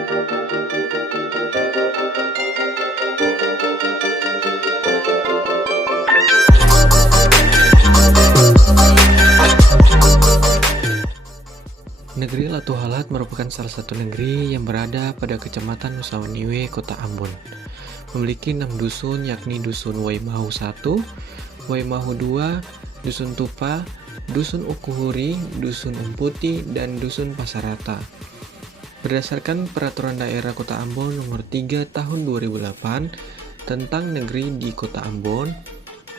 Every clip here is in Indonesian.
Negeri Latu Halat merupakan salah satu negeri yang berada pada Kecamatan Nusa Waniwe, Kota Ambon. Memiliki 6 dusun, yakni Dusun Waimahu 1, Waimahu 2, Dusun Tupa, Dusun Ukuhuri, Dusun Umputi, dan Dusun Pasarata. Berdasarkan Peraturan Daerah Kota Ambon Nomor 3 Tahun 2008 tentang negeri di Kota Ambon,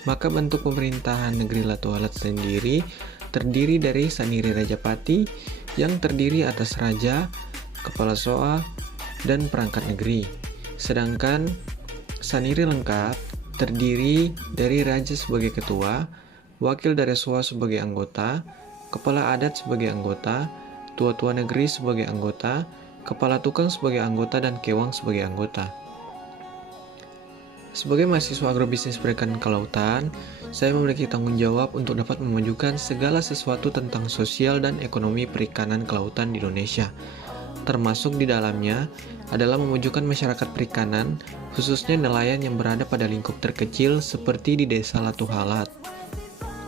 maka bentuk pemerintahan negeri Latu Halat sendiri terdiri dari Saniri Rajapati yang terdiri atas raja, kepala soa, dan perangkat negeri. Sedangkan Saniri lengkap terdiri dari raja sebagai ketua, wakil dari soa sebagai anggota, kepala adat sebagai anggota, tua-tua negeri sebagai anggota, kepala tukang sebagai anggota, dan kewang sebagai anggota. Sebagai mahasiswa agrobisnis perikanan kelautan, saya memiliki tanggung jawab untuk dapat memajukan segala sesuatu tentang sosial dan ekonomi perikanan kelautan di Indonesia. Termasuk di dalamnya adalah memajukan masyarakat perikanan, khususnya nelayan yang berada pada lingkup terkecil seperti di Desa Latu Halat.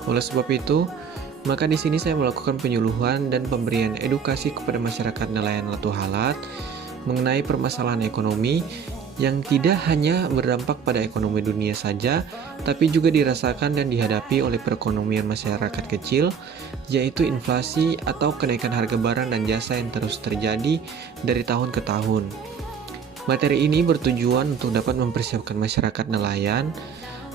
Oleh sebab itu, maka di sini saya melakukan penyuluhan dan pemberian edukasi kepada masyarakat nelayan Latu Halat mengenai permasalahan ekonomi yang tidak hanya berdampak pada ekonomi dunia saja, tapi juga dirasakan dan dihadapi oleh perekonomian masyarakat kecil, yaitu inflasi atau kenaikan harga barang dan jasa yang terus terjadi dari tahun ke tahun. Materi ini bertujuan untuk dapat mempersiapkan masyarakat nelayan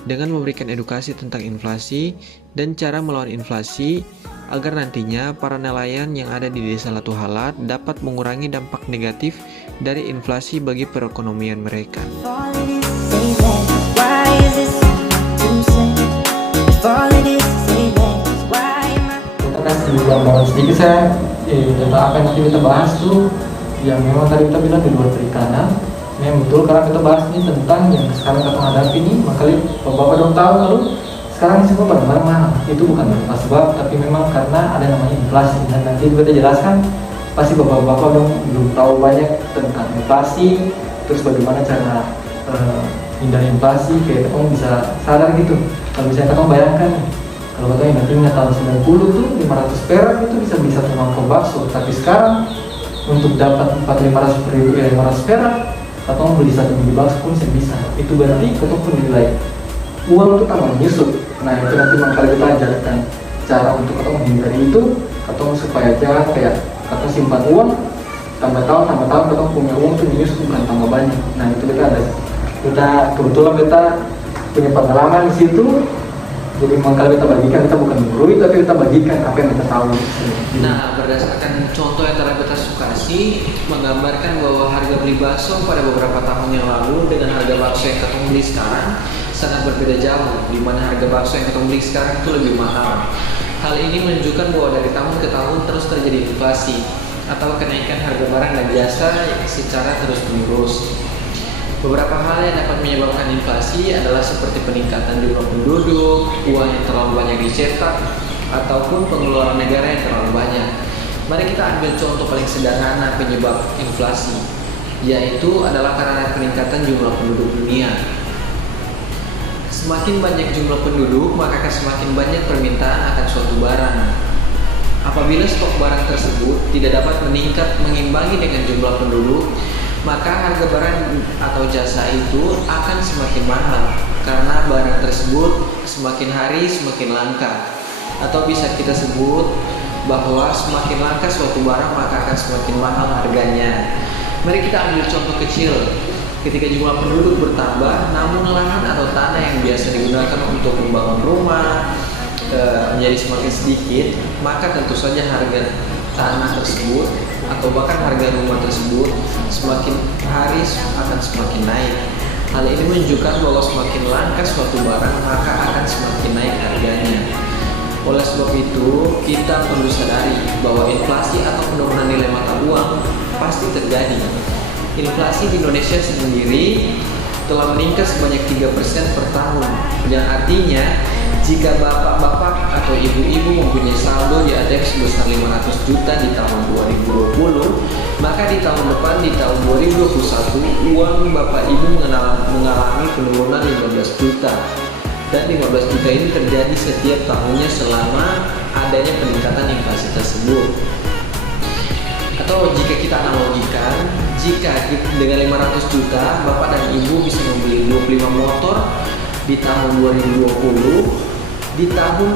dengan memberikan edukasi tentang inflasi dan cara melawan inflasi, agar nantinya para nelayan yang ada di Desa Latu Halat dapat mengurangi dampak negatif dari inflasi bagi perekonomian mereka. Kita kasih gambaran sedikit saya tentang apa yang nanti kita bahas tuh, yang memang tadi kita bilang di luar perikanan. Memang betul, karena kita bahas ini tentang yang sekarang kita hadapi ini, makanya bapak-bapak dong tahu lalu sekarang semua barang-barang mahal. Itu bukan tanpa sebab, tapi memang karena ada namanya inflasi. Dan nanti kita jelaskan, pasti bapak-bapak dong belum tahu banyak tentang inflasi, terus bagaimana cara hindari inflasi, kayak kita bisa sadar gitu. Kalau misalnya kita bayangkan, kalau kita ingat tahun 90 tuh 500 perak itu bisa beli satu mangkok bakso, tapi sekarang untuk dapat 500 perak atau beli satu biji bakso pun bisa. Itu berarti kita pun nilai uang itu tambah menyusut. Nah itu nanti makanya kita ajarkan cara untuk kita menghindari itu, atau supaya jangan kayak kita simpan uang tambah tahun kita punya uang itu menyusut, bukan tambah banyak. Nah itu kita kebetulan kita punya pengalaman di situ. Jadi makanya kita bagikan, kita bukan menggurui, tapi kita bagikan apa yang kita tahu. Nah, berdasarkan contoh yang telah kita kasih, menggambarkan bahwa harga beli bakso pada beberapa tahun yang lalu dengan harga bakso yang kita beli sekarang sangat berbeda jauh, di mana harga bakso yang kita beli sekarang itu lebih mahal. Hal ini menunjukkan bahwa dari tahun ke tahun terus terjadi inflasi atau kenaikan harga barang dan jasa secara terus-menerus. Beberapa hal yang dapat menyebabkan inflasi adalah seperti peningkatan jumlah penduduk, uang yang terlalu banyak dicetak, ataupun pengeluaran negara yang terlalu banyak. Mari kita ambil contoh paling sederhana penyebab inflasi, yaitu adalah karena peningkatan jumlah penduduk dunia. Semakin banyak jumlah penduduk, maka akan semakin banyak permintaan akan suatu barang. Apabila stok barang tersebut tidak dapat meningkat mengimbangi dengan jumlah penduduk, maka harga barang atau jasa itu akan semakin mahal, karena barang tersebut semakin hari semakin langka. Atau bisa kita sebut bahwa semakin langka suatu barang, maka akan semakin mahal harganya. Mari kita ambil contoh kecil. Ketika jumlah penduduk bertambah, namun lahan atau tanah yang biasa digunakan untuk membangun rumah menjadi semakin sedikit, maka tentu saja harga tanah tersebut atau bahkan harga rumah tersebut semakin hari akan semakin naik. Hal ini menunjukkan bahwa semakin langka suatu barang, maka akan semakin naik harganya. Oleh sebab itu, kita perlu sadari bahwa inflasi atau penurunan nilai mata uang pasti terjadi. Inflasi di Indonesia sendiri telah meningkat sebanyak 3% per tahun, yang artinya Jika bapak-bapak atau ibu-ibu mempunyai saldo di ATM sebesar 500 juta di tahun 2020, maka di tahun depan, di tahun 2021, uang bapak ibu mengalami penurunan 15 juta. Dan 15 juta ini terjadi setiap tahunnya selama adanya peningkatan inflasi tersebut. Atau jika kita analogikan, jika dengan 500 juta, bapak dan ibu bisa membeli 25 motor di tahun 2020, di tahun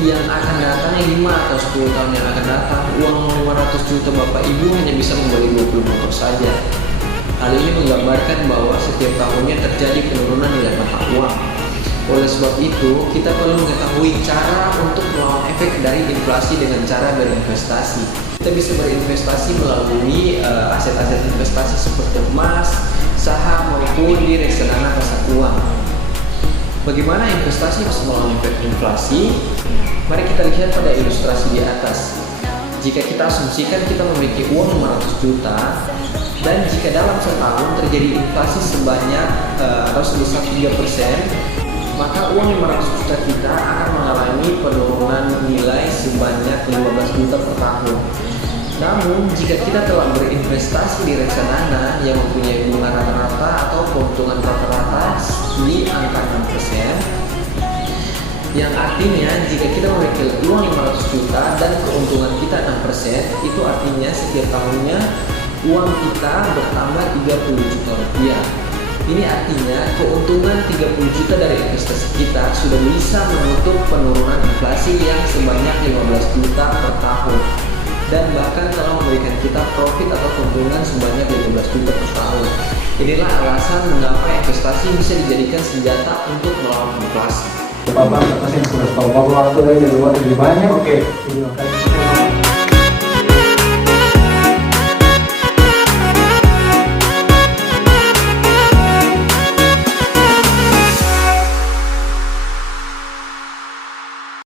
yang akan datang, 5 atau 10 tahun yang akan datang, uang 500 juta bapak ibu hanya bisa membeli 20 motor saja. Hal ini menggambarkan bahwa setiap tahunnya terjadi penurunan nilai mata uang. Oleh sebab itu, kita perlu mengetahui cara untuk melawan efek dari inflasi dengan cara berinvestasi. Kita bisa berinvestasi melalui aset-aset investasi seperti emas, saham, maupun di reksadana pasar uang. Bagaimana investasi bisa melawan efek inflasi? Mari kita lihat pada ilustrasi di atas. Jika kita asumsikan kita memiliki uang 500 juta, dan jika dalam setahun terjadi inflasi sebanyak atau sebesar 3%, maka uang 500 juta kita akan mengalami penurunan nilai sebanyak 15 juta per tahun. Namun, jika kita telah berinvestasi di reksadana yang mempunyai bunga rata-rata atau keuntungan rata-rata di angka 6%, yang artinya jika kita memiliki uang 500 juta dan keuntungan kita 6%, itu artinya setiap tahunnya uang kita bertambah 30 juta rupiah. Ini artinya keuntungan 30 juta dari investasi kita sudah bisa menutup penurunan inflasi yang sebanyak 15 juta per tahun, dan bahkan telah memberikan kita profit atau keuntungan sebanyak 15 juta per tahun. Inilah alasan mengapa investasi bisa dijadikan senjata untuk melawan inflasi. Bapak, terima kasih sudah tahu. Waktu dari luar lebih banyak. Oke.